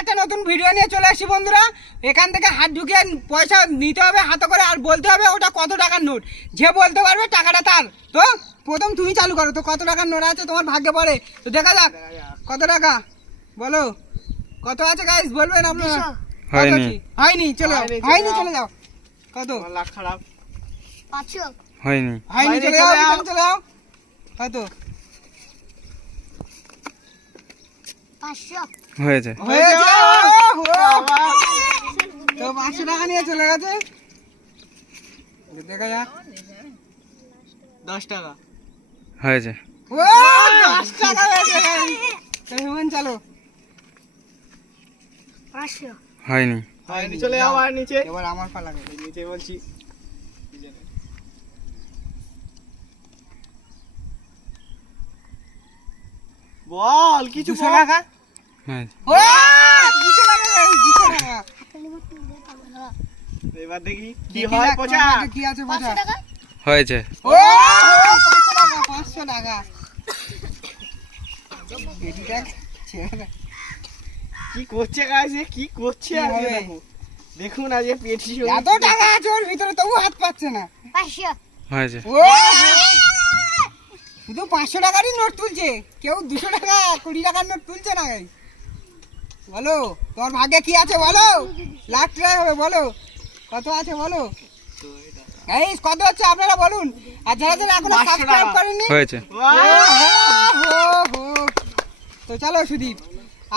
একটা নতুন ভিডিও নিয়ে চলে আসি বন্ধুরা। এখান থেকে হাত ঢুকিয়ে পয়সা নিতে হবে হাতে করে, আর বলতে হবে ওটা কত টাকার নোট। যে বলতে পারবে টাকাটা তার। তো প্রথম তুমি চালু করো, তো কত টাকার নোট আছে তোমার ভাগ্যে পড়ে, তো দেখা যাক কত টাকা বলো। কত আছে গাইস বলবেন আপনারা? হয়নি চলে যাও, হয়নি চলে যাও। কত? লাখ খারাপ 500 হয়নি চলে যাও, চলে যাও। কত? 500 হয়েছে। তো 500 টাকা নিয়ে চলে গেছে। দেখা যাক 10 টাকা হয়েছে। ও 10 টাকা হয়েছে। হেমন চলো 500 হয়নি। হয়নি চলে যাও আর নিচে। এবার আমার পালা। নিচে বলছি বল কিছু 200 টাকা। হয়েছে। ও 200 টাকা, 200 টাকা। এবার দেখি কি হয়। পচা কি আছে পচা? 500 টাকা হয়েছে। ও 500 টাকা, 500 টাকা। এদিকে ছেড়ে দে। কি করছে গাইস, কি করছে কি আজকে হবে? দেখো। দেখুন আজকে পেটি এত টাকা আছে ওর ভিতরে তবু হাত পাচ্ছে না। 500 হয়েছে। ও শুধু 500 টাকারই নোট তুলছে, কেউ 200 টাকা 20 টাকার নোট তুলছে না। গাই বলো তোমার ভাগ্যে কি আছে বলো, লাখ টাকা হবে বলো, কত আছে বলো গাইস, কত হচ্ছে আপনারা বলুন। আর যারা যারা এখনো 500 সাবস্ক্রাইব টাকা। করেননি, হয়েছে। তো চলো সুদীপ,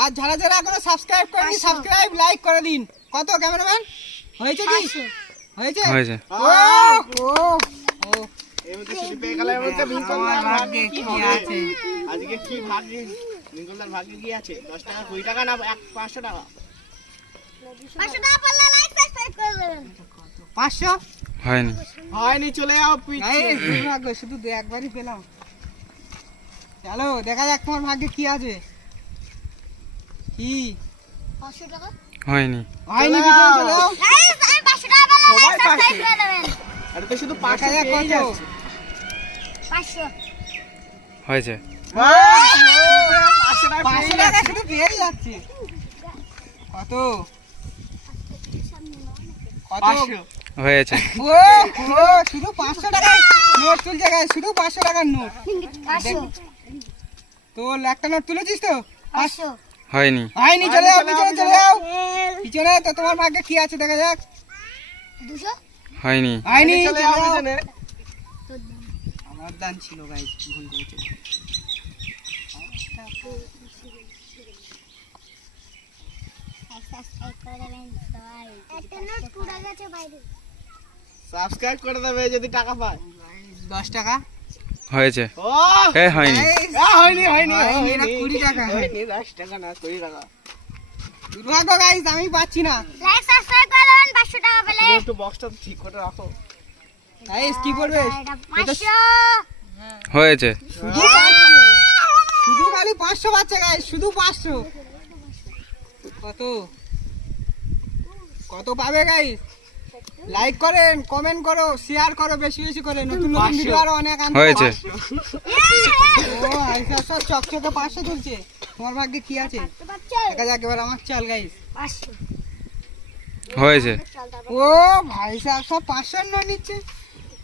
আর যারা যারা এখনো সাবস্ক্রাইব করেননি সাবস্ক্রাইব লাইক করে দিন। কত ক্যামেরাম্যান হয়েছে কি? হয়েছে হয়েছে। ও ও ও এমনিতে শুধু পেয়ে গেল। এমনিতে আমার ভাগ্যে কি আছে? আজকে কি ভাগ্যে, নিকলদার ভাগ্যে কি আছে? 10 টাকা 20 টাকা না 500 টাকা? 500 টাকা পারলে লাইক সাবস্ক্রাইব করে দেবেন। 500 হয়নি। হয়নি চলে যাও পিছিয়ে। গাইস দুর্ভাগ্য, শুধু একবারই পেলাম। চলো দেখা যাক তোমার ভাগ্যে কি আছে। কি 500 টাকা হয়নি। হয়নি? চলে পিছনে যাও। চলে যাও। গাইস আমি 500 টাকা পারলে সবাই লাইক সাবস্ক্রাইব 500 করে দেবেন। আরে তো শুধু দেখা 500 যাক পেয়ে কত। যাচ্ছে। 500 হয়েছে। 500 টাকা 500 পেয়ে টাকা যাচ্ছে। শুধু পেয়ে যাচ্ছে। কত? কত? 500 হয়েছে। ও ও শুধু 500 টাকার নোট তুলছে গাইস, শুধু 500 টাকার নোট। 500 তো একটা নোট তুলেছিস তো? 500 হয়নি। হয়নি চলে যাও, চলে পিছনে যাও, চলে যাও। পিছনে তো তোমার ভাগ্যে কি আছে দেখা যাক। 200 হয়নি। হয়নি চলে চলে যাও যাও। পিছনে। আমার দান ছিল গাইস, ভুল করেছি। সাবস্ক্রাইব করে দেবেন সবাই। একটা নোট পুরো গেছে বাইরে। সাবস্ক্রাইব করে দেবে যদি টাকা পায়। 10 টাকা। হয়েছে। ও হয়নি। গাইস, হয়নি হয়নি হয়নি, এটা 20 টাকা। হয়নি 10 টাকা না 20 টাকা। দুর্ভাগ্য গাইস, আমি পাচ্ছি না। লাইক সাবস্ক্রাইব করে দেবেন 500 টাকা পেলে। তুমি একটু বক্সটা ঠিক করে রাখো। গাইস কি করবে? এটা 500 হয়েছে। শুধু 500, শুধু খালি 500 পাচ্ছে গাইস, শুধু 500। কত কত পাবে গাইস? লাইক করেন, কমেন্ট করো, শেয়ার করো বেশি বেশি করে, নতুন নতুন 500 ভিডিও আরো অনেক আনতে হয়েছে। ও আইসা সব চকচকে 500 তুলছে। তোমার ভাগ্যে কি আছে দেখা যাক এবার আমার চাল গাইস। 500 হয়েছে। ও ভাই সাহেব সব 500 নোট নিচ্ছে।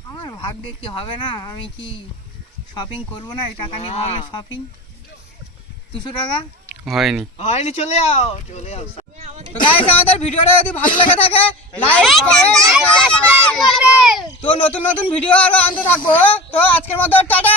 আমার ভাগ্যে কি হবে না? আমি কি শপিং করব না? এই টাকা নিয়ে ভাবলে শপিং 200 টাকা। হয়নি। হয়নি চলে যাও চলে যাও। তো গাইস আমাদের ভিডিওটা যদি ভালো লেগে থাকে লাইক কমেন্ট, সাবস্ক্রাইব করবেন। তো নতুন নতুন ভিডিও আরো আনতে থাকবো। তো আজকের মতো টাটা।